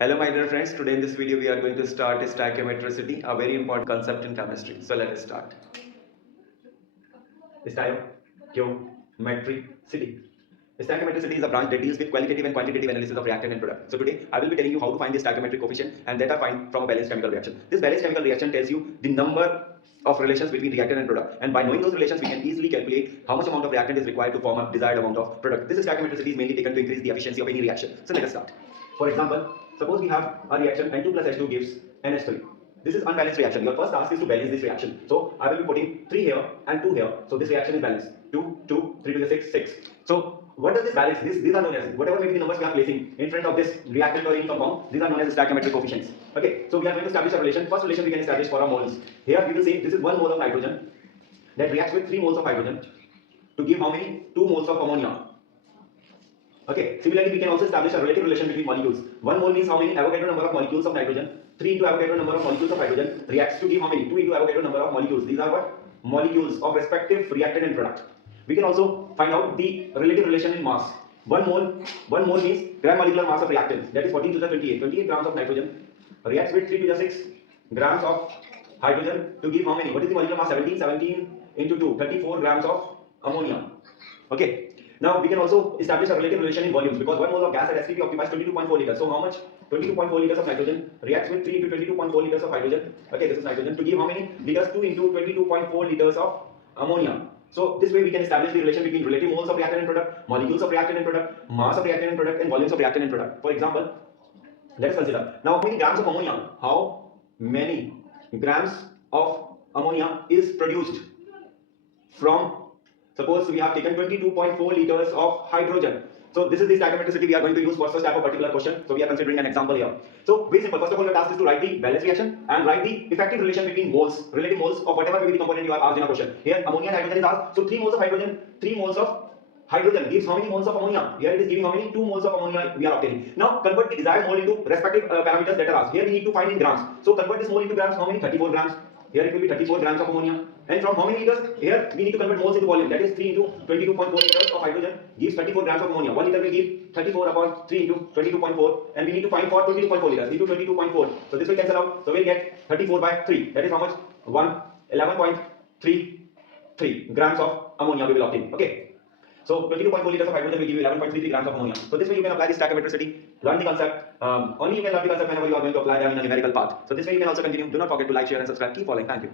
Hello my dear friends, today in this video we are going to start stoichiometricity, a very important concept in chemistry. So let us start. Stoichiometricity. Stoichiometricity is a branch that deals with qualitative and quantitative analysis of reactant and product. So today I will be telling you how to find the stoichiometric coefficient and that I find from a balanced chemical reaction. This balanced chemical reaction tells you the number of relations between reactant and product, and by knowing those relations we can easily calculate how much amount of reactant is required to form a desired amount of product. This stoichiometricity is mainly taken to increase the efficiency of any reaction. So let us start. For example, suppose we have a reaction N2 plus H2 gives NH3. This is unbalanced reaction. Your first task is to balance this reaction. So I will be putting 3 here and 2 here. So this reaction is balanced. 2, 2, 3 to the 6, 6. So what does this balance? These are known as, whatever may be the numbers we are placing in front of this reactant or any compound, these are known as stoichiometric coefficients. Okay, so we are going to establish a relation. First relation we can establish for our moles. Here we will say this is 1 mole of nitrogen that reacts with 3 moles of hydrogen to give how many? 2 moles of ammonia. Okay, similarly we can also establish a relative relation between molecules. 1 mole means how many Avogadro number of molecules of nitrogen, 3 into Avogadro number of molecules of hydrogen reacts to give how many? 2 into Avogadro number of molecules. These are what? Molecules of respective reactant and product. We can also find out the relative relation in mass. 1 mole means gram molecular mass of reactants, that is 14 to the 28. 28 grams of nitrogen reacts with 3 to the 6 grams of hydrogen to give how many? What is the molecular mass? 17, 17 into 2, 34 grams of ammonia. Okay. Now we can also establish a relative relation in volumes, because 1 mole of gas at STP occupies 22.4 liters. So how much? 22.4 liters of nitrogen reacts with 3 into 22.4 liters of hydrogen. Okay, this is nitrogen to give how many liters? 2 into 22.4 liters of ammonia. So this way we can establish the relation between relative moles of reactant and product, molecules of reactant and product, mass of reactant and product, and volumes of reactant and product. For example, let us consider now how many grams of ammonia? How many grams of ammonia is produced from, suppose we have taken 22.4 liters of hydrogen. So this is the stoichiometricity we are going to use for such type of particular question. So we are considering an example here. So very simple. First of all, your task is to write the balance reaction and write the effective relation between moles, relative moles of whatever may be the component you are asked in a question. Here ammonia and hydrogen is asked. So 3 moles of hydrogen, 3 moles of hydrogen gives how many moles of ammonia? Here it is giving how many? 2 moles of ammonia we are obtaining. Now convert the desired mole into respective parameters that are asked. Here we need to find in grams. So convert this mole into grams. How many? 34 grams. Here it will be 34 grams of ammonia. And from how many liters? Here we need to convert moles into volume. That is 3 into 22.4 liters of hydrogen gives 34 grams of ammonia. 1 liter will give 34 upon 3 into 22.4. And we need to find for 22.4 liters into 22.4. So this will cancel out. So we'll get 34 by 3. That is how much? 11.33 grams of ammonia we will obtain. Okay. So 22.4 liters of hydrogen will give you 11.33 grams of ammonia. So this way you can apply this stoichiometricity, learn the concept. Only you can learn the concept whenever you are going to apply them in a numerical path. So this way you can also continue. Do not forget to like, share and subscribe. Keep following. Thank you.